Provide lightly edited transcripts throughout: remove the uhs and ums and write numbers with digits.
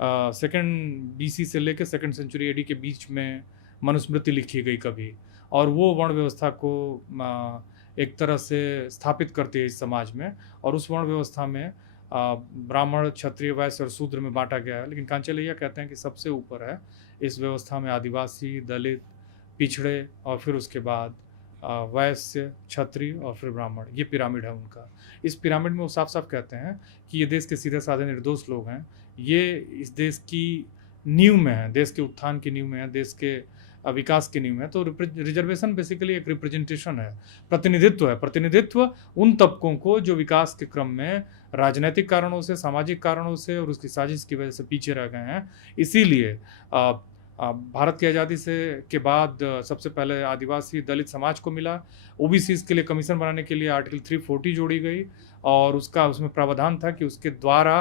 Second BC से लेकर second century AD के बीच में मनुस्मृति लिखी गई कभी, और वो वर्ण व्यवस्था को एक तरह से स्थापित करती है इस समाज में। और उस वर्ण व्यवस्था में ब्राह्मण, क्षत्रिय, वैश्य और शूद्र में बांटा गया है। लेकिन कांचेलैया कहते हैं कि सबसे ऊपर है इस व्यवस्था में आदिवासी, दलित, पिछड़े, और फिर उसके बाद वैश्य, क्षत्रिय और फिर ब्राह्मण। ये पिरामिड है उनका। इस पिरामिड में वो साफ साफ कहते हैं कि ये देश के सीधे साधे निर्दोष लोग हैं, ये इस देश की नींव में है, देश के उत्थान की नींव में है, देश के विकास की नींव में है। तो रिजर्वेशन बेसिकली एक रिप्रेजेंटेशन है, प्रतिनिधित्व है। प्रतिनिधित्व उन तबकों को जो विकास के क्रम में राजनीतिक कारणों से, सामाजिक कारणों से और उसकी साजिश की वजह से पीछे रह गए हैं। इसीलिए भारत की आज़ादी से के बाद सबसे पहले आदिवासी, दलित समाज को मिला। OBCs के लिए कमीशन बनाने के लिए आर्टिकल 340 जोड़ी गई, और उसमें प्रावधान था कि उसके द्वारा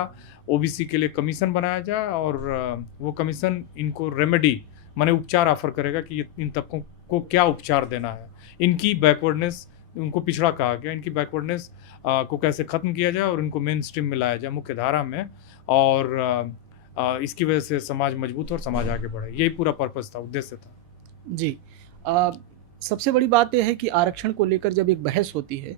OBC के लिए कमीशन बनाया जाए, और वो कमीशन इनको रेमेडी माने उपचार ऑफर करेगा कि इन तबकों को क्या उपचार देना है, इनकी बैकवर्डनेस, उनको पिछड़ा कहा गया, इनकी बैकवर्डनेस को कैसे ख़त्म किया जाए और इनको मेन स्ट्रीम में लाया जाए, मुख्य धारा में, और इसकी वजह से समाज मजबूत और समाज आगे बढ़े। यही पूरा पर्पस था, उद्देश्य था। जी। सबसे बड़ी बात यह है कि आरक्षण को लेकर जब एक बहस होती है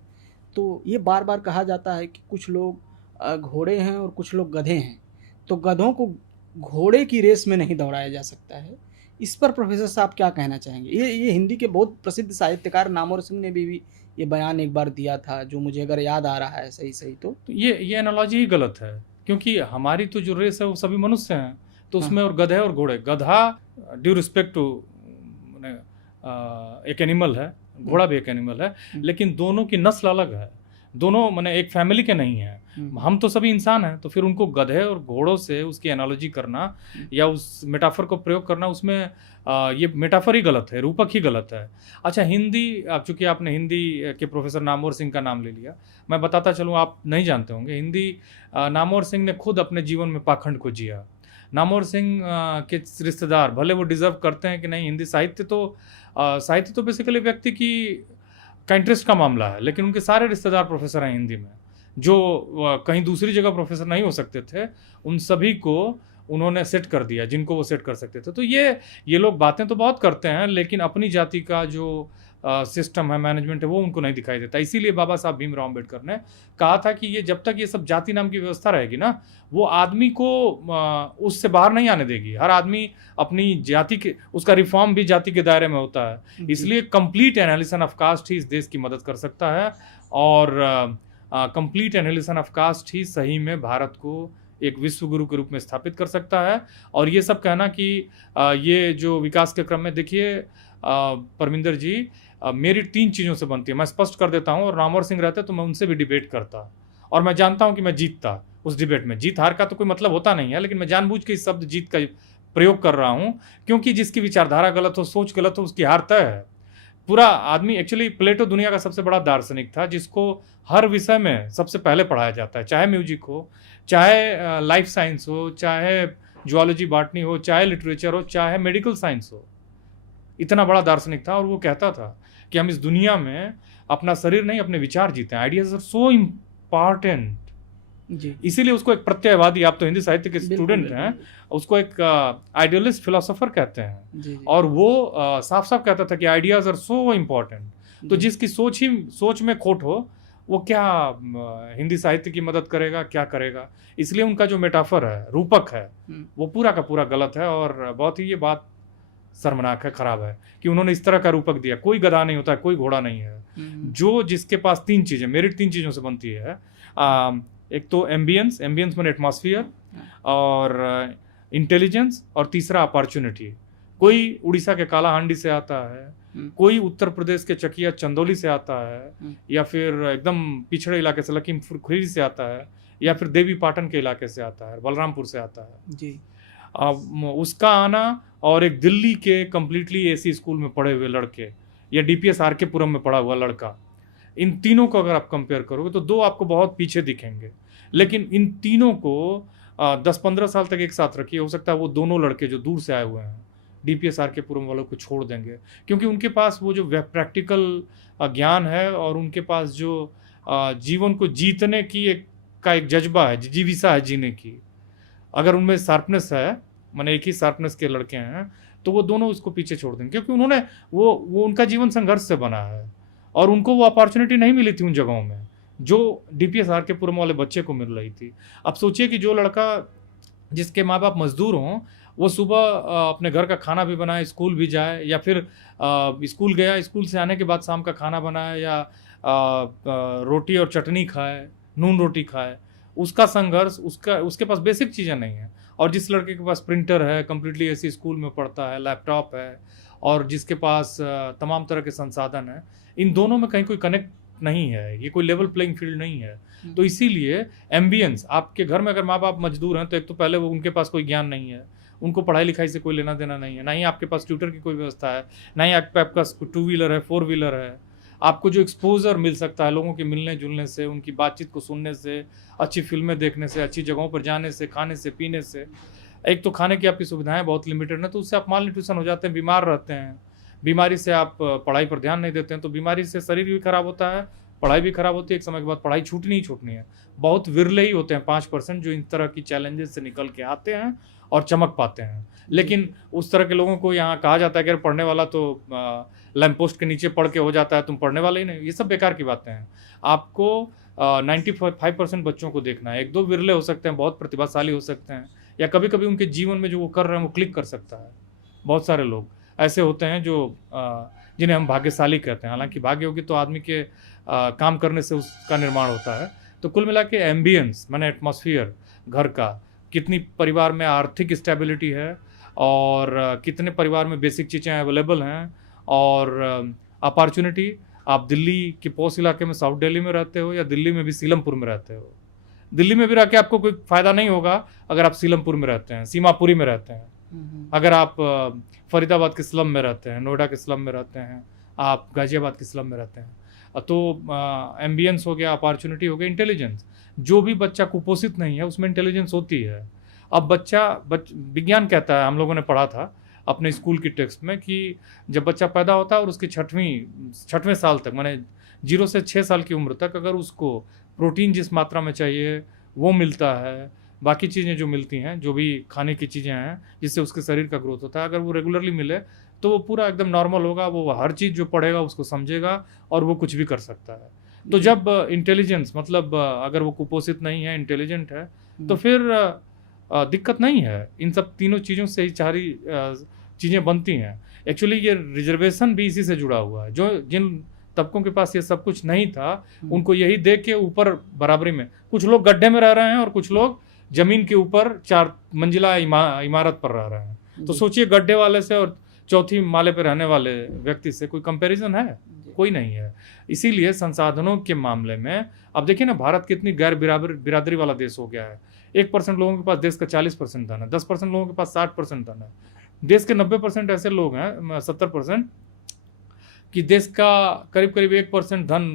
तो ये बार बार कहा जाता है कि कुछ लोग घोड़े हैं और कुछ लोग गधे हैं, तो गधों को घोड़े की रेस में नहीं दौड़ाया जा सकता है। इस पर प्रोफेसर साहब क्या कहना चाहेंगे? ये हिंदी के बहुत प्रसिद्ध साहित्यकार नामवर सिंह ने भी ये बयान एक बार दिया था, जो मुझे अगर याद आ रहा है सही तो ये एनालॉजी ही गलत है, क्योंकि हमारी तो जो रेस है वो सभी मनुष्य हैं, तो उसमें और गधे और घोड़े, गधा ड्यू रिस्पेक्ट टू एक एनिमल है, घोड़ा भी एक एनिमल है, लेकिन दोनों की नस्ल अलग है, दोनों माने एक फैमिली के नहीं है। हम तो सभी इंसान हैं, तो फिर उनको गधे और घोड़ों से उसकी एनालॉजी करना या उस मेटाफर को प्रयोग करना, उसमें ये मेटाफर ही गलत है, रूपक ही गलत है। अच्छा, हिंदी, चूंकि आपने हिंदी के प्रोफेसर नामवर सिंह का नाम ले लिया, मैं बताता चलूँ, आप नहीं जानते होंगे, हिंदी नामवर सिंह ने खुद अपने जीवन में पाखंड को जिया। नामवर सिंह के रिश्तेदार, भले वो डिजर्व करते हैं कि नहीं, हिंदी साहित्य तो बेसिकली व्यक्ति का इंटरेस्ट का मामला है, लेकिन उनके सारे रिश्तेदार प्रोफेसर हैं हिंदी में, जो कहीं दूसरी जगह प्रोफेसर नहीं हो सकते थे, उन सभी को उन्होंने सेट कर दिया जिनको वो सेट कर सकते थे। तो ये लोग बातें तो बहुत करते हैं, लेकिन अपनी जाति का जो सिस्टम है, मैनेजमेंट है, वो उनको नहीं दिखाई देता। इसीलिए बाबा साहब भीमराव अम्बेडकर ने कहा था कि ये जब तक ये सब जाति नाम की व्यवस्था रहेगी ना, वो आदमी को उससे बाहर नहीं आने देगी। हर आदमी अपनी जाति के, उसका रिफॉर्म भी जाति के दायरे में होता है। इसलिए कंप्लीट एनालिसिस ऑफ कास्ट ही इस देश की मदद कर सकता है, और कंप्लीट एनालिसिस ऑफ कास्ट ही सही में भारत को एक विश्व गुरु के रूप में स्थापित कर सकता है। और ये सब कहना कि ये जो विकास के क्रम में, देखिए परमिंदर जी, मेरिट 3 चीज़ों से बनती है, मैं स्पष्ट कर देता हूँ। और नामवर सिंह रहते तो मैं उनसे भी डिबेट करता, और मैं जानता हूँ कि मैं जीतता उस डिबेट में। जीत हार का तो कोई मतलब होता नहीं है, लेकिन मैं जानबूझ के इस शब्द जीत का प्रयोग कर रहा हूँ, क्योंकि जिसकी विचारधारा गलत हो, सोच गलत हो, उसकी हार तय है। पूरा आदमी, एक्चुअली प्लेटो दुनिया का सबसे बड़ा दार्शनिक था, जिसको हर विषय में सबसे पहले पढ़ाया जाता है, चाहे म्यूजिक हो, चाहे लाइफ साइंस हो, चाहे जूलॉजी बॉटनी हो, चाहे लिटरेचर हो, चाहे मेडिकल साइंस हो। इतना बड़ा दार्शनिक था, और वो कहता था कि हम इस दुनिया में अपना शरीर नहीं, अपने विचार जीते हैं। Ideas are so important. इसीलिए उसको एक प्रत्ययवादी, आप तो हिंदी साहित्य के स्टूडेंट हैं, उसको एक आइडियलिस्ट फिलोसोफर कहते हैं। और वो साफ साफ कहता था कि आइडियाज आर सो इम्पॉर्टेंट। तो जिसकी सोच में खोट हो, वो क्या हिंदी साहित्य की मदद करेगा, क्या करेगा? इसलिए उनका जो मेटाफर है, रूपक है, वो पूरा का पूरा गलत है। और बहुत ही ये बात शर्मनाक है, खराब है कि उन्होंने इस तरह का रूपक दिया। कोई गधा नहीं होता है, कोई घोड़ा नहीं है। जो जिसके पास 3 चीजें, मेरिट 3 चीजों से बनती है। एक तो एम्बियंस माने एटमॉस्फेयर, और इंटेलिजेंस, और तीसरा अपॉर्चुनिटी। कोई उड़ीसा के कालाहांडी से आता है, कोई उत्तर प्रदेश के चकिया चंदौली से आता है, या फिर एकदम पिछड़े इलाके से लखीमपुर खीरी से आता है, या फिर देवी पाटन के इलाके से आता है, बलरामपुर से आता है जी। उसका आना, और एक दिल्ली के कम्प्लीटली AC स्कूल में पढ़े हुए लड़के, या DPS RK पुरम में पढ़ा हुआ लड़का, इन तीनों को अगर आप कंपेयर करोगे तो 2 आपको बहुत पीछे दिखेंगे। लेकिन इन तीनों को 10-15 साल तक एक साथ रखिए, हो सकता है वो दोनों लड़के जो दूर से आए हुए हैं DPS RK पुरम वालों को छोड़ देंगे, क्योंकि उनके पास वो जो प्रैक्टिकल ज्ञान है, और उनके पास जो जीवन को जीतने की एक जज्बा है, जिजीविसा है जीने की, अगर उनमें शार्पनेस है, माने एक ही शार्पनेस के लड़के हैं, तो वो दोनों उसको पीछे छोड़ देंगे, क्योंकि उन्होंने वो उनका जीवन संघर्ष से बना है और उनको वो अपॉर्चुनिटी नहीं मिली थी उन जगहों में जो डीपीएस के पुरम वाले बच्चे को मिल रही थी। अब सोचिए कि जो लड़का जिसके माँ बाप मजदूर हों, वो सुबह अपने घर का खाना भी बनाए, स्कूल भी जाए, या फिर स्कूल गया, स्कूल से आने के बाद शाम का खाना बनाए, या रोटी और चटनी खाए, नून रोटी खाए, उसका संघर्ष, उसके पास बेसिक चीज़ें नहीं है। और जिस लड़के के पास प्रिंटर है, कम्प्लीटली ऐसी स्कूल में पढ़ता है, लैपटॉप है, और जिसके पास तमाम तरह के संसाधन हैं, इन दोनों में कहीं कोई कनेक्ट नहीं है, ये कोई लेवल प्लेइंग फील्ड नहीं है। तो इसीलिए एम्बियंस, आपके घर में अगर माँ बाप मजदूर हैं तो एक तो पहले वो उनके पास कोई ज्ञान नहीं है, उनको पढ़ाई लिखाई से कोई लेना देना नहीं है, ना ही आपके पास ट्यूटर की कोई व्यवस्था है, ना ही आपके पास 2 व्हीलर है, 4 व्हीलर है। आपको जो एक्सपोजर मिल सकता है लोगों के मिलने जुलने से, उनकी बातचीत को सुनने से, अच्छी फिल्में देखने से, अच्छी जगहों पर जाने से, खाने से, पीने से, एक तो खाने की आपकी सुविधाएं बहुत लिमिटेड है, तो उससे आप माल न्यूट्रिशन हो जाते हैं, बीमार रहते हैं। बीमारी से आप पढ़ाई पर ध्यान नहीं देते हैं, तो बीमारी से शरीर भी खराब होता है, पढ़ाई भी खराब होती है, एक समय के बाद पढ़ाई छूटनी ही छूटनी है। बहुत विरले ही होते हैं 5% जो इन तरह की चैलेंजेस से निकल के आते हैं और चमक पाते हैं। लेकिन उस तरह के लोगों को यहाँ कहा जाता है कि अगर पढ़ने वाला तो लैंप पोस्ट के नीचे पढ़ के हो जाता है, तुम पढ़ने वाले ही नहीं। ये सब बेकार की बातें हैं। आपको 95% बच्चों को देखना है। 1-2 विरले हो सकते हैं, बहुत प्रतिभाशाली हो सकते हैं, या कभी कभी उनके जीवन में जो वो कर रहे हैं वो क्लिक कर सकता है। बहुत सारे लोग ऐसे होते हैं जो जिन्हें हम भाग्यशाली कहते हैं। हालांकि भाग्य होगी तो आदमी के काम करने से उसका निर्माण होता है। तो कुल मिला के एम्बियंस माने एटमॉस्फियर घर का, कितनी परिवार में आर्थिक स्टेबिलिटी है, और कितने परिवार में बेसिक चीज़ें अवेलेबल हैं, और अपॉर्चुनिटी। आप दिल्ली के पॉश इलाके में, साउथ दिल्ली में रहते हो, या दिल्ली में भी सीलमपुर में रहते हो। दिल्ली में भी रह के आपको कोई फ़ायदा नहीं होगा अगर आप सीलमपुर में रहते हैं, सीमापुरी में रहते हैं। अगर आप फरीदाबाद के स्लम में रहते हैं, नोएडा के स्लम में रहते हैं, आप गाजियाबाद के स्लम में रहते हैं, तो एम्बियंस हो गया, अपॉर्चुनिटी हो गया, इंटेलिजेंस। जो भी बच्चा कुपोषित नहीं है उसमें इंटेलिजेंस होती है। अब विज्ञान कहता है, हम लोगों ने पढ़ा था अपने स्कूल की टेक्स्ट में, कि जब बच्चा पैदा होता है और उसके 6वें साल तक, माने 0 से 6 साल की उम्र तक, अगर उसको प्रोटीन जिस मात्रा में चाहिए वो मिलता है, बाकी चीज़ें जो मिलती हैं, जो भी खाने की चीज़ें हैं जिससे उसके शरीर का ग्रोथ होता है, अगर वो रेगुलरली मिले तो वो पूरा एकदम नॉर्मल होगा। वो हर चीज़ जो पढ़ेगा उसको समझेगा और वो कुछ भी कर सकता है। तो जब इंटेलिजेंस, मतलब अगर वो कुपोषित नहीं है, इंटेलिजेंट है, तो फिर दिक्कत नहीं है। इन सब तीनों चीज़ों से ही सारी चीज़ें बनती हैं। एक्चुअली ये रिजर्वेशन भी इसी से जुड़ा हुआ है। जो जिन तबकों के पास ये सब कुछ नहीं था, उनको यही देख के ऊपर बराबरी में, कुछ लोग गड्ढे में रह रहे हैं और कुछ लोग जमीन के ऊपर 4 मंजिला इमारत पर रह रहे हैं। तो सोचिए, गड्ढे वाले से और चौथी माले पर रहने वाले व्यक्ति से कोई कंपैरिजन है? कोई नहीं है। इसीलिए संसाधनों के मामले में अब देखिए ना, भारत कितनी गैर बिरादरी वाला देश हो गया है। 1% लोगों के पास देश का 40% धन है, 10% लोगों के पास 60% धन है। देश के 90% ऐसे लोग हैं, 70%, कि देश का करीब 1% धन,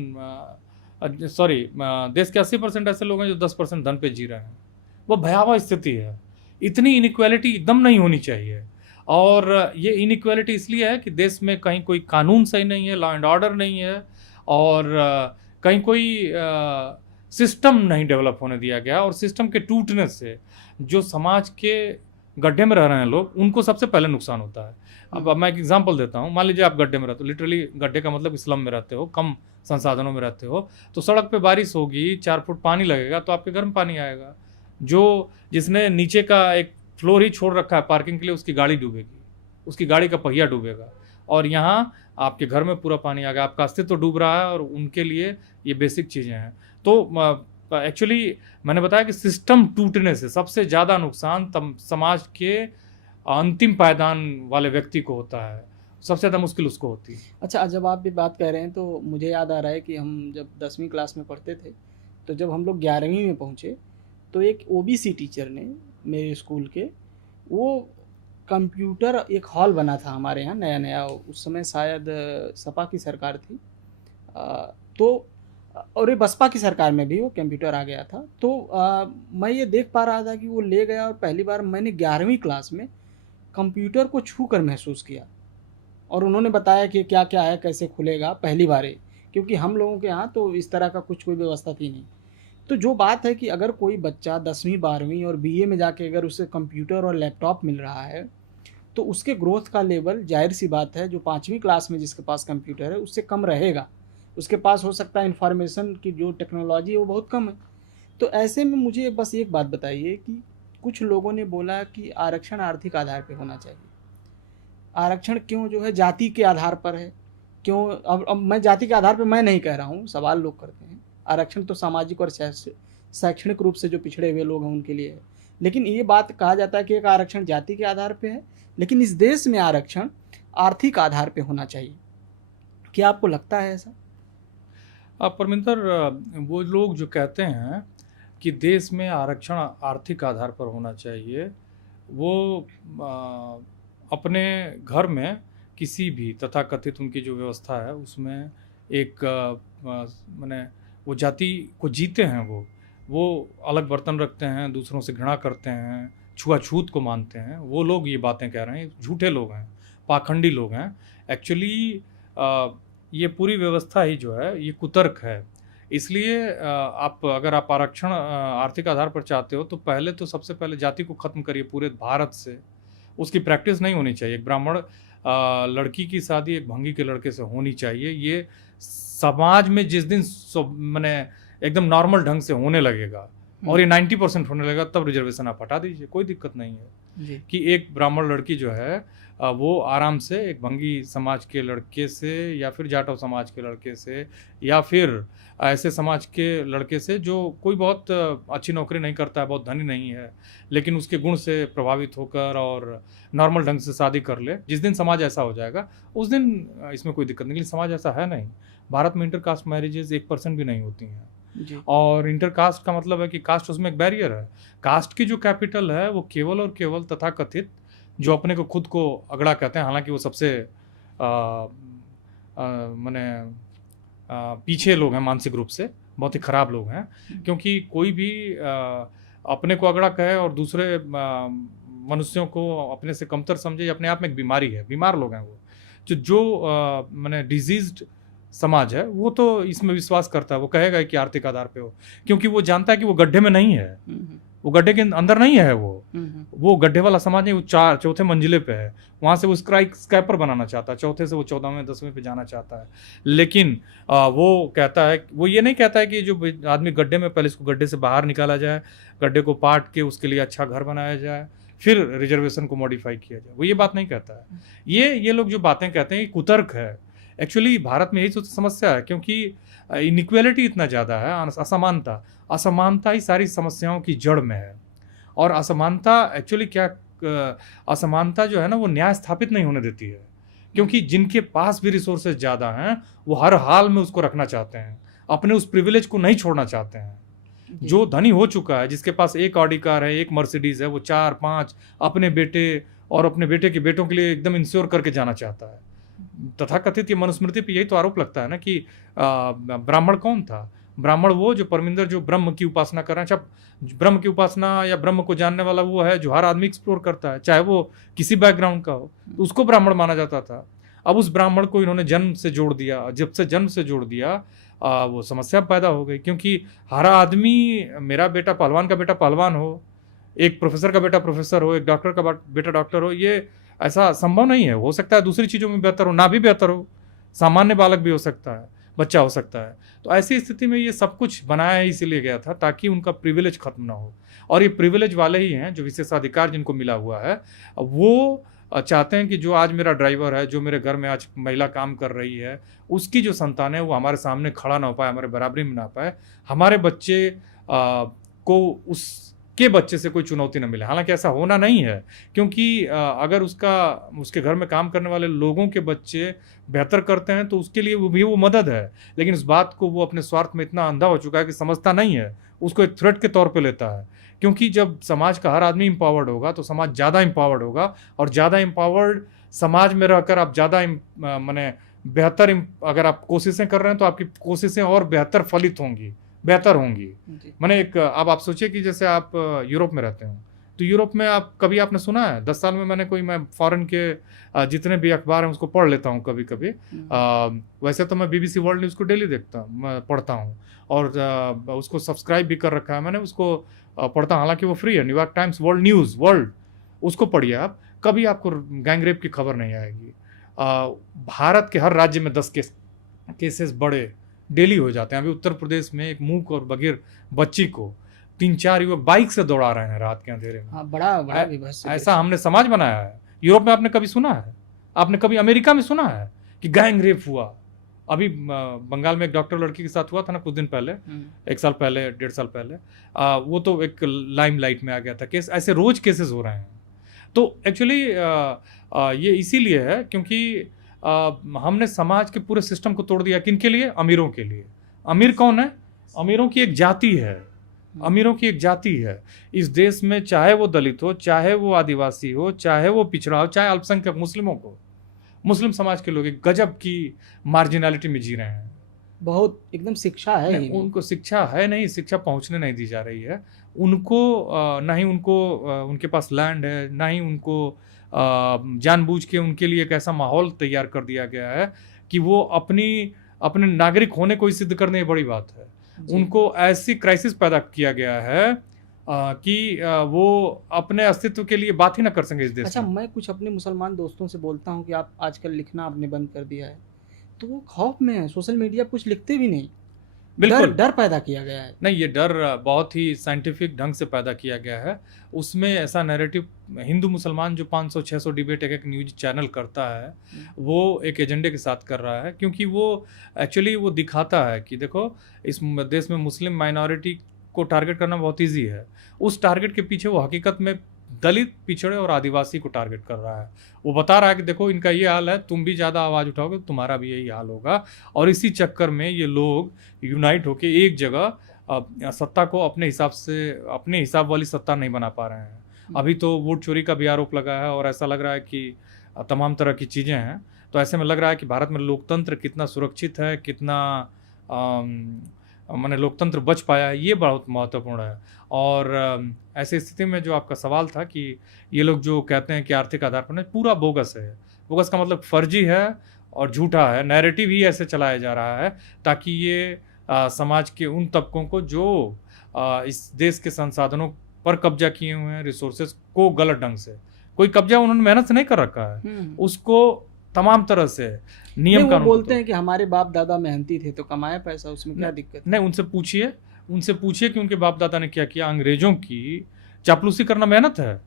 देश के 80% ऐसे लोग हैं जो 10% धन पे जी रहे हैं। वो भयावह स्थिति है। इतनी इनइक्वालिटी एकदम नहीं होनी चाहिए। और ये इनइक्वालिटी इसलिए है कि देश में कहीं कोई कानून सही नहीं है, लॉ एंड ऑर्डर नहीं है, और कहीं कोई सिस्टम नहीं डेवलप होने दिया गया। और सिस्टम के टूटने से जो समाज के गड्ढे में रह रहे हैं लोग, उनको सबसे पहले नुकसान होता है। अब मैं एक एग्जांपल देता हूँ। मान लीजिए आप गड्ढे में रहते हो, लिटरली गड्ढे का मतलब स्लम में रहते हो, कम संसाधनों में रहते हो, तो सड़क पे बारिश होगी, 4 फुट पानी लगेगा तो आपके घर में पानी आएगा। जिसने नीचे का एक फ्लोर ही छोड़ रखा है पार्किंग के लिए, उसकी गाड़ी डूबेगी, उसकी गाड़ी का पहिया डूबेगा। और यहाँ आपके घर में पूरा पानी आ गया, आपका अस्तित्व तो डूब रहा है, और उनके लिए ये बेसिक चीज़ें हैं। तो एक्चुअली मैंने बताया कि सिस्टम टूटने से सबसे ज़्यादा नुकसान समाज के अंतिम पायदान वाले व्यक्ति को होता है, सबसे ज़्यादा मुश्किल उसको होती है। अच्छा, जब आप भी बात कर रहे हैं तो मुझे याद आ रहा है कि हम जब 10वीं क्लास में पढ़ते थे, तो जब हम लोग 11वीं में पहुँचे तो एक ओबीसी टीचर ने मेरे स्कूल के, वो कंप्यूटर, एक हॉल बना था हमारे यहाँ नया नया, उस समय शायद सपा की सरकार थी, तो और ये बसपा की सरकार में भी वो कंप्यूटर आ गया था। तो मैं ये देख पा रहा था कि वो ले गया, और पहली बार मैंने 11वीं क्लास में कंप्यूटर को छू कर महसूस किया, और उन्होंने बताया कि क्या क्या है, कैसे खुलेगा, पहली बार ही, क्योंकि हम लोगों के यहाँ तो इस तरह का कोई व्यवस्था थी नहीं। तो जो बात है कि अगर कोई बच्चा 10वीं 12वीं और बीए में जाके अगर उसे कंप्यूटर और लैपटॉप मिल रहा है, तो उसके ग्रोथ का लेवल जाहिर सी बात है जो 5वीं क्लास में जिसके पास कंप्यूटर है उससे कम रहेगा। उसके पास हो सकता है इन्फॉर्मेशन की जो टेक्नोलॉजी है वो बहुत कम है। तो ऐसे में मुझे बस एक बात बताइए कि कुछ लोगों ने बोला कि आरक्षण आर्थिक आधार पे होना चाहिए। आरक्षण क्यों जो है जाति के आधार पर है? क्यों? अब मैं जाति के आधार पे मैं नहीं कह रहा हूँ, सवाल लोग करते हैं। आरक्षण तो सामाजिक और शैक्षणिक रूप से जो पिछड़े हुए लोग हैं उनके लिए है। लेकिन ये बात कहा जाता है कि एक आरक्षण जाति के आधार पे है, लेकिन इस देश में आरक्षण आर्थिक आधार पे होना चाहिए। क्या आपको लगता है ऐसा? परमिंदर, वो लोग जो कहते हैं कि देश में आरक्षण आर्थिक आधार पर होना चाहिए, वो अपने घर में किसी भी तथाकथित उनकी जो व्यवस्था है उसमें एक माने वो जाति को जीते हैं, वो अलग बर्तन रखते हैं, दूसरों से घृणा करते हैं, छुआछूत को मानते हैं। वो लोग ये बातें कह रहे हैं, झूठे लोग हैं, पाखंडी लोग हैं। एक्चुअली ये पूरी व्यवस्था ही जो है ये कुतर्क है। इसलिए अगर आप आरक्षण आर्थिक आधार पर चाहते हो तो पहले तो सबसे पहले जाति को खत्म करिए पूरे भारत से। उसकी प्रैक्टिस नहीं होनी चाहिए। एक ब्राह्मण लड़की की शादी एक भंगी के लड़के से होनी चाहिए। ये समाज में जिस दिन माने एकदम नॉर्मल ढंग से होने लगेगा और ये 90% होने लगेगा, तब रिजर्वेशन आप हटा दीजिए, कोई दिक्कत नहीं है जी। कि एक ब्राह्मण लड़की जो है वो आराम से एक भंगी समाज के लड़के से या फिर जाटव समाज के लड़के से या फिर ऐसे समाज के लड़के से जो कोई बहुत अच्छी नौकरी नहीं करता है, बहुत धनी नहीं है, लेकिन उसके गुण से प्रभावित होकर और नॉर्मल ढंग से शादी कर ले। जिस दिन समाज ऐसा हो जाएगा उस दिन इसमें कोई दिक्कत नहीं, लेकिन समाज ऐसा है नहीं। भारत में इंटरकास्ट मैरिजेज 1% भी नहीं होती हैं। जी। और इंटरकास्ट का मतलब है कि कास्ट उसमें एक बैरियर है। कास्ट की जो कैपिटल है वो केवल और केवल तथाकथित जो अपने को खुद को अगड़ा कहते हैं, हालांकि वो सबसे माने पीछे लोग हैं मानसिक रूप से, बहुत ही खराब लोग हैं। क्योंकि कोई भी अपने को अगड़ा कहे और दूसरे मनुष्यों को अपने से कमतर समझे, अपने आप में एक बीमारी है। बीमार लोग हैं वो जो माने डिजीज्ड समाज है, वो तो इसमें विश्वास करता है। वो कहेगा कि आर्थिक आधार पे हो, क्योंकि वो जानता है कि वो गड्ढे में नहीं है, वो गड्ढे के अंदर नहीं है। वो गड्ढे वाला समाज नहीं, वो चौथे मंजिले पे है। वहां से वो स्काइपर बनाना चाहता है, चौथे से वो 14वें 10वें पे जाना चाहता है। लेकिन वो कहता है, वो ये नहीं कहता है कि जो आदमी गड्ढे में, पहले इसको गड्ढे से बाहर निकाला जाए, गड्ढे को पाट के उसके लिए अच्छा घर बनाया जाए, फिर रिजर्वेशन को मॉडिफाई किया जाए। वो ये बात नहीं कहता है। ये लोग जो बातें कहते हैं ये कुतर्क है। एक्चुअली भारत में यही तो समस्या है, क्योंकि इनइक्वालिटी इतना ज़्यादा है, असमानता ही सारी समस्याओं की जड़ में है। और असमानता एक्चुअली असमानता जो है ना वो न्याय स्थापित नहीं होने देती है, क्योंकि जिनके पास भी रिसोर्सेज ज़्यादा हैं वो हर हाल में उसको रखना चाहते हैं, अपने उस प्रिविलेज को नहीं छोड़ना चाहते हैं। जो धनी हो चुका है, जिसके पास एक ऑडी कार है, एक मर्सिडीज है, वो 4-5 अपने बेटे और अपने बेटे के बेटों के लिए एकदम इंश्योर करके जाना चाहता है। तथाकथित ये मनुस्मृति पे यही तो आरोप लगता है ना कि ब्राह्मण कौन था? ब्राह्मण वो जो परमिंदर जो ब्रह्म की उपासना कर रहा है। अच्छा, ब्रह्म की उपासना या ब्रह्म को जानने वाला वो है जो हर आदमी एक्सप्लोर करता है, चाहे वो किसी बैकग्राउंड का हो, तो उसको ब्राह्मण माना जाता था। अब उस ब्राह्मण को इन्होंने जन्म से जोड़ दिया। जब से जन्म से जोड़ दिया वो समस्या पैदा हो गई, क्योंकि हर आदमी, मेरा बेटा पहलवान का बेटा पहलवान हो, एक प्रोफेसर का बेटा प्रोफेसर हो, एक डॉक्टर का बेटा डॉक्टर हो, ये ऐसा संभव नहीं है। हो सकता है दूसरी चीज़ों में बेहतर हो, ना भी बेहतर हो, सामान्य बालक भी हो सकता है, बच्चा हो सकता है। तो ऐसी स्थिति में ये सब कुछ बनाया ही इसीलिए गया था ताकि उनका प्रिविलेज खत्म ना हो। और ये प्रिविलेज वाले ही हैं जो विशेषाधिकार जिनको मिला हुआ है, वो चाहते हैं कि जो आज मेरा ड्राइवर है, जो मेरे घर में आज महिला काम कर रही है, उसकी जो संतान है वो हमारे सामने खड़ा ना हो पाए, हमारे बराबरी में ना पाए, हमारे बच्चे को उसके बच्चे से कोई चुनौती न मिले। हालांकि ऐसा होना नहीं है, क्योंकि अगर उसके घर में काम करने वाले लोगों के बच्चे बेहतर करते हैं तो उसके लिए वो मदद है। लेकिन इस बात को वो अपने स्वार्थ में इतना अंधा हो चुका है कि समझता नहीं है, उसको एक थ्रेट के तौर पे लेता है। क्योंकि जब समाज का हर आदमी एम्पावर्ड होगा तो समाज ज़्यादा एम्पावर्ड होगा, और ज़्यादा एम्पावर्ड समाज में रहकर आप ज़्यादा माने बेहतर, अगर आप कोशिशें कर रहे हैं तो आपकी कोशिशें और बेहतर फलित होंगी, बेहतर होंगी। मैंने अब आप सोचिए कि जैसे आप यूरोप में रहते हो, तो यूरोप में कभी आपने सुना है? 10 साल में मैं फॉरेन के जितने भी अखबार हैं उसको पढ़ लेता हूँ कभी कभी। वैसे तो मैं BBC वर्ल्ड न्यूज़ को डेली देखता हूँ, मैं पढ़ता हूँ, और उसको सब्सक्राइब भी कर रखा है मैंने, उसको पढ़ता हूँ, हालांकि वो फ्री है। New York times world news world, उसको पढ़िए आप, कभी आपको गैंगरेप की खबर नहीं आएगी। भारत के हर राज्य में 10 केसेस बड़े डेली हो जाते हैं। अभी उत्तर प्रदेश में एक मूक और बधिर बच्ची को 3-4 युवक बाइक से दौड़ा रहे हैं रात के अंधेरे में। हाँ, बड़ा विभत्स ऐसा हमने समाज बनाया है। यूरोप में आपने कभी सुना है? आपने कभी अमेरिका में सुना है कि गैंग रेप हुआ? अभी बंगाल में एक डॉक्टर लड़की के साथ हुआ था ना कुछ दिन पहले, 1 साल पहले, 1.5 साल पहले। वो तो एक लाइमलाइट में आ गया था केस। ऐसे रोज केसेस हो रहे हैं। तो एक्चुअली ये इसीलिए है क्योंकि हमने समाज के पूरे सिस्टम को तोड़ दिया। किन के लिए? अमीरों के लिए। अमीर कौन है? अमीरों की एक जाति है। अमीरों की एक जाति है इस देश में, चाहे वो दलित हो, चाहे वो आदिवासी हो, चाहे वो पिछड़ा हो, चाहे अल्पसंख्यक मुस्लिमों को। मुस्लिम समाज के लोग एक गजब की मार्जिनलिटी में जी रहे हैं। बहुत एकदम शिक्षा है ही नहीं। उनको शिक्षा है नहीं, शिक्षा पहुंचने नहीं दी जा रही है उनको। ना ही उनको उनके पास लैंड है, ना ही उनको जानबूझ के उनके लिए एक ऐसा माहौल तैयार कर दिया गया है कि वो अपने नागरिक होने को ही सिद्ध करने की बड़ी बात है। उनको ऐसी क्राइसिस पैदा किया गया है कि वो अपने अस्तित्व के लिए बात ही ना कर सके इस देश में। अच्छा, मैं कुछ अपने मुसलमान दोस्तों से बोलता हूँ कि आप आजकल लिखना आपने बंद कर दिया है, तो वो खौफ में है, सोशल मीडिया कुछ लिखते भी नहीं। बिल्कुल डर पैदा किया गया है। नहीं, ये डर बहुत ही साइंटिफिक ढंग से पैदा किया गया है। उसमें ऐसा नैरेटिव, हिंदू मुसलमान जो 500-600 डिबेट एक न्यूज चैनल करता है, वो एक एजेंडे के साथ कर रहा है, क्योंकि वो एक्चुअली वो दिखाता है कि देखो इस देश में मुस्लिम माइनॉरिटी को टारगेट करना बहुत ईजी है। उस टारगेट के पीछे वो हकीकत में दलित, पिछड़े और आदिवासी को टारगेट कर रहा है। वो बता रहा है कि देखो इनका ये हाल है, तुम भी ज़्यादा आवाज़ उठाओगे तो तुम्हारा भी यही हाल होगा। और इसी चक्कर में ये लोग यूनाइट होकर एक जगह सत्ता को अपने हिसाब वाली सत्ता नहीं बना पा रहे हैं। अभी तो वोट चोरी का भी आरोप लगा है और ऐसा लग रहा है कि तमाम तरह की चीज़ें हैं। तो ऐसे में लग रहा है कि भारत में लोकतंत्र कितना सुरक्षित है, कितना माने लोकतंत्र बच पाया है, ये बहुत महत्वपूर्ण है। और ऐसी स्थिति में जो आपका सवाल था कि ये लोग जो कहते हैं कि आर्थिक आधार पर नहीं, पूरा बोगस है। बोगस का मतलब फर्जी है और झूठा है। नैरेटिव ही ऐसे चलाया जा रहा है ताकि ये समाज के उन तबकों को जो इस देश के संसाधनों पर कब्जा किए हुए हैं, रिसोर्सेज को गलत ढंग से, कोई कब्जा उन्होंने मेहनत से नहीं कर रखा है, उसको तमाम तरह से नियम कानून बोलते हैं कि हमारे बाप दादा मेहनती थे तो कमाया पैसा, उसमें क्या दिक्कत? नहीं, उनसे पूछिए कि उनके बाप दादा ने क्या किया। अंग्रेजों की चापलूसी करना मेहनत है।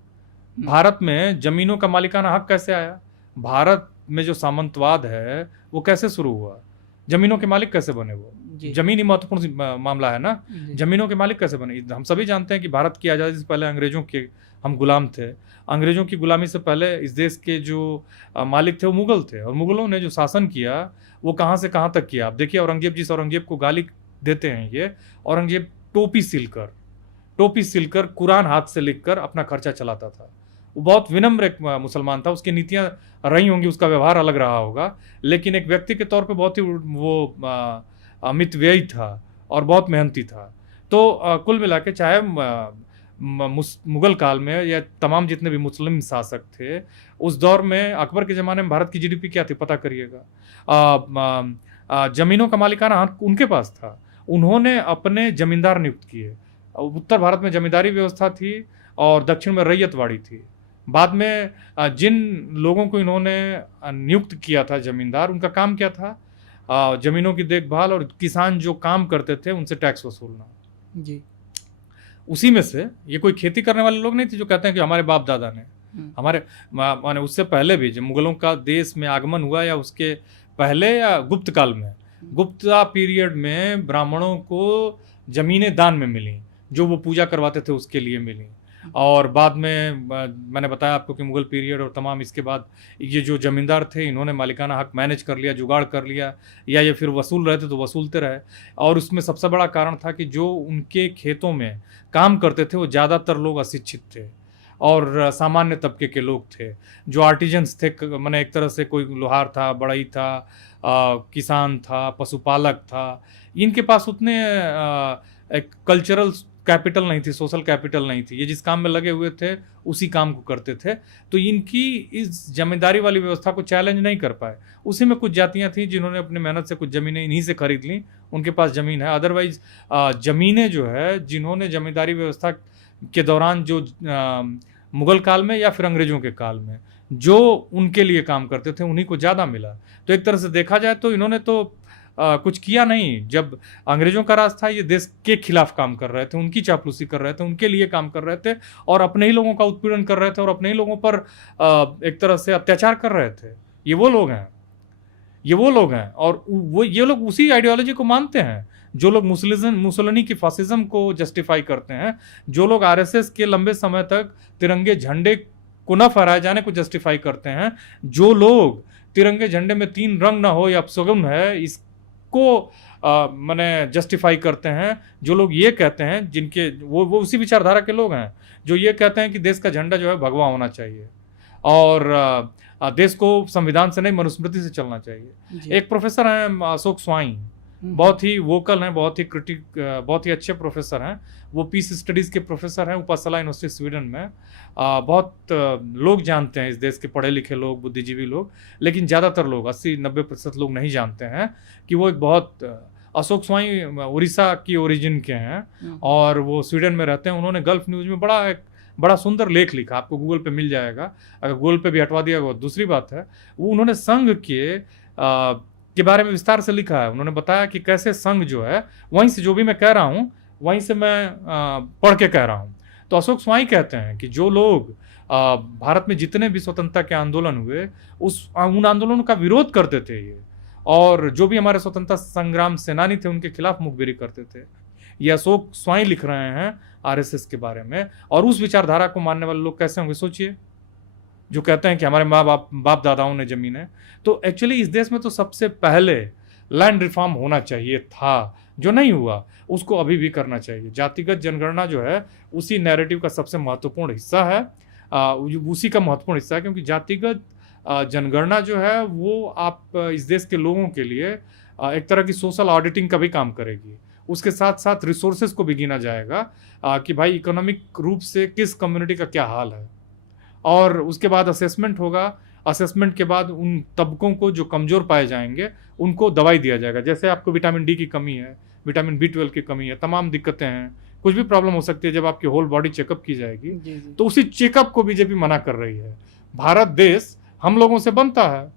भारत में जमीनों का मालिकाना हक कैसे आया? भारत में जो सामंतवाद है वो कैसे शुरू हुआ? जमीनों के मालिक कैसे बने? वो जमीन ही महत्वपूर्ण मामला है ना। जमीनों के मालिक कैसे बने? हम सभी जानते हैं कि भारत की आज़ादी से पहले अंग्रेजों के हम गुलाम थे। अंग्रेजों की गुलामी से पहले इस देश के जो मालिक थे वो मुगल थे, और मुगलों ने जो शासन किया वो कहाँ से कहाँ तक किया। आप देखिए, औरंगजेब को गाली देते हैं ये, औरंगजेब टोपी सिलकर कुरान हाथ से लिखकर अपना खर्चा चलाता था। वो बहुत विनम्र एक मुसलमान था। उसकी नीतियां रही होंगी, उसका व्यवहार अलग रहा होगा, लेकिन एक व्यक्ति के तौर पे बहुत ही वो अमित व्ययी था और बहुत मेहनती था। तो कुल मिला के चाहे मुगल काल में या तमाम जितने भी मुस्लिम शासक थे उस दौर में, अकबर के ज़माने में भारत की GDP क्या थी पता करिएगा। ज़मीनों का मालिकाना हक उनके पास था। उन्होंने अपने जमींदार नियुक्त किए। उत्तर भारत में जमींदारी व्यवस्था थी और दक्षिण में रैयतवाड़ी थी। बाद में जिन लोगों को इन्होंने नियुक्त किया था जमींदार, उनका काम क्या था? जमीनों की देखभाल, और किसान जो काम करते थे उनसे टैक्स वसूलना। जी। उसी में से ये कोई खेती करने वाले लोग नहीं थे जो कहते हैं कि हमारे बाप दादा ने, हमारे माने उससे पहले भी जब मुगलों का देश में आगमन हुआ या उसके पहले या गुप्त काल में, गुप्ता पीरियड में ब्राह्मणों को जमीनें दान में मिली, जो वो पूजा करवाते थे उसके लिए मिली। और बाद में मैंने बताया आपको कि मुगल पीरियड और तमाम इसके बाद ये जो जमींदार थे इन्होंने मालिकाना हक मैनेज कर लिया, जुगाड़ कर लिया, या ये फिर वसूल रहे थे तो वसूलते रहे। और उसमें सबसे बड़ा कारण था कि जो उनके खेतों में काम करते थे वो ज़्यादातर लोग अशिक्षित थे और सामान्य तबके के लोग थे, जो आर्टिजन्स थे। मैंने एक तरह से कोई लोहार था, बढ़ई था, किसान था, पशुपालक था। इनके पास उतने एक कल्चरल कैपिटल नहीं थी, सोशल कैपिटल नहीं थी, ये जिस काम में लगे हुए थे उसी काम को करते थे। तो इनकी इस जमींदारी वाली व्यवस्था को चैलेंज नहीं कर पाए। उसी में कुछ जातियां थी जिन्होंने अपनी मेहनत से कुछ ज़मीनें इन्हीं से खरीद ली, उनके पास ज़मीन है। अदरवाइज ज़मीनें जो है, जिन्होंने जमींदारी व्यवस्था के दौरान जो मुगल काल में या फिर अंग्रेजों के काल में जो उनके लिए काम करते थे उन्हीं को ज़्यादा मिला। तो एक तरह से देखा जाए तो इन्होंने तो कुछ किया नहीं। जब अंग्रेजों का राज था, ये देश के खिलाफ काम कर रहे थे, उनकी चापलूसी कर रहे थे, उनके लिए काम कर रहे थे और अपने ही लोगों का उत्पीड़न कर रहे थे और अपने ही लोगों पर एक तरह से अत्याचार कर रहे थे। ये वो लोग हैं, ये वो लोग हैं। और वो ये लोग उसी आइडियोलॉजी को मानते हैं जो लोग मुसोलिनी की फासिज्म को जस्टिफाई करते हैं, जो लोग आरएसएस के लंबे समय तक तिरंगे झंडे को न फहराए जाने को जस्टिफाई करते हैं, जो लोग तिरंगे झंडे में 3 रंग ना हो या अपशगुन है इसको माने जस्टिफाई करते हैं, जो लोग ये कहते हैं, जिनके वो उसी विचारधारा के लोग हैं जो ये कहते हैं कि देश का झंडा जो है भगवा होना चाहिए और देश को संविधान से नहीं मनुस्मृति से चलना चाहिए। एक प्रोफेसर हैं अशोक स्वाई, बहुत ही वोकल हैं, बहुत ही अच्छे प्रोफेसर हैं। वो पीस स्टडीज़ के प्रोफेसर हैं उपसला यूनिवर्सिटी स्वीडन में। बहुत लोग जानते हैं, इस देश के पढ़े लिखे लोग, बुद्धिजीवी लोग, लेकिन ज़्यादातर लोग 80-90% लोग नहीं जानते हैं कि वो एक बहुत अशोक स्वाई उड़ीसा की ओरिजिन के हैं और वो स्वीडन में रहते हैं। उन्होंने गल्फ न्यूज़ में बड़ा सुंदर लेख लिखा, आपको गूगल पे मिल जाएगा, अगर गूगल पे भी हटवा दिया वो दूसरी बात है। वो उन्होंने संघ के बारे में विस्तार से लिखा है। उन्होंने बताया कि कैसे संघ जो है, वहीं से जो भी मैं कह रहा हूँ वहीं से मैं पढ़ के कह रहा हूँ। तो अशोक स्वाई कहते हैं कि जो लोग भारत में जितने भी स्वतंत्रता के आंदोलन हुए उन आंदोलनों का विरोध करते थे ये, और जो भी हमारे स्वतंत्रता संग्राम सेनानी थे उनके खिलाफ मुखबिरी करते थे। ये अशोक स्वाई लिख रहे हैं आरएसएस के बारे में। और उस विचारधारा को मानने वाले लोग कैसे होंगे सोचिए, जो कहते हैं कि हमारे बाप दादाओं ने जमीनें। तो एक्चुअली इस देश में तो सबसे पहले लैंड रिफॉर्म होना चाहिए था, जो नहीं हुआ, उसको अभी भी करना चाहिए। जातिगत जनगणना जो है उसी नैरेटिव का सबसे महत्वपूर्ण हिस्सा है, उसी का महत्वपूर्ण हिस्सा है, क्योंकि जातिगत जनगणना जो है वो आप इस देश के लोगों के लिए एक तरह की सोशल ऑडिटिंग का भी काम करेगी। उसके साथ साथ रिसोर्सेज को भी गिना जाएगा कि भाई इकोनॉमिक रूप से किस कम्युनिटी का क्या हाल है, और उसके बाद असेसमेंट होगा। असेसमेंट के बाद उन तबकों को जो कमज़ोर पाए जाएंगे उनको दवाई दिया जाएगा। जैसे आपको विटामिन डी की कमी है, विटामिन B12 की कमी है, तमाम दिक्कतें हैं, कुछ भी प्रॉब्लम हो सकती है, जब आपकी होल बॉडी चेकअप की जाएगी तो उसी चेकअप को बीजेपी मना कर रही है। भारत देश हम लोगों से बनता है,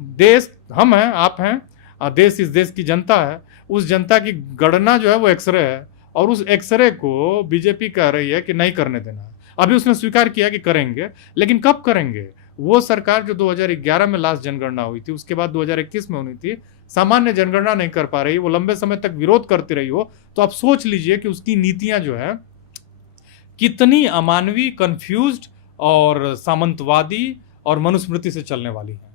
देश हम हैं, आप हैं, देश इस देश की जनता है। उस जनता की गणना जो है वो एक्सरे है, और उस एक्सरे को बीजेपी कह रही है कि नहीं करने देना। अभी उसने स्वीकार किया कि करेंगे, लेकिन कब करेंगे? वो सरकार जो 2011 में लास्ट जनगणना हुई थी, उसके बाद 2021 में होनी थी, सामान्य जनगणना नहीं कर पा रही, वो लंबे समय तक विरोध करती रही हो, तो आप सोच लीजिए कि उसकी नीतियां जो है कितनी अमानवीय, कंफ्यूज्ड और सामंतवादी और मनुस्मृति से चलने वाली है।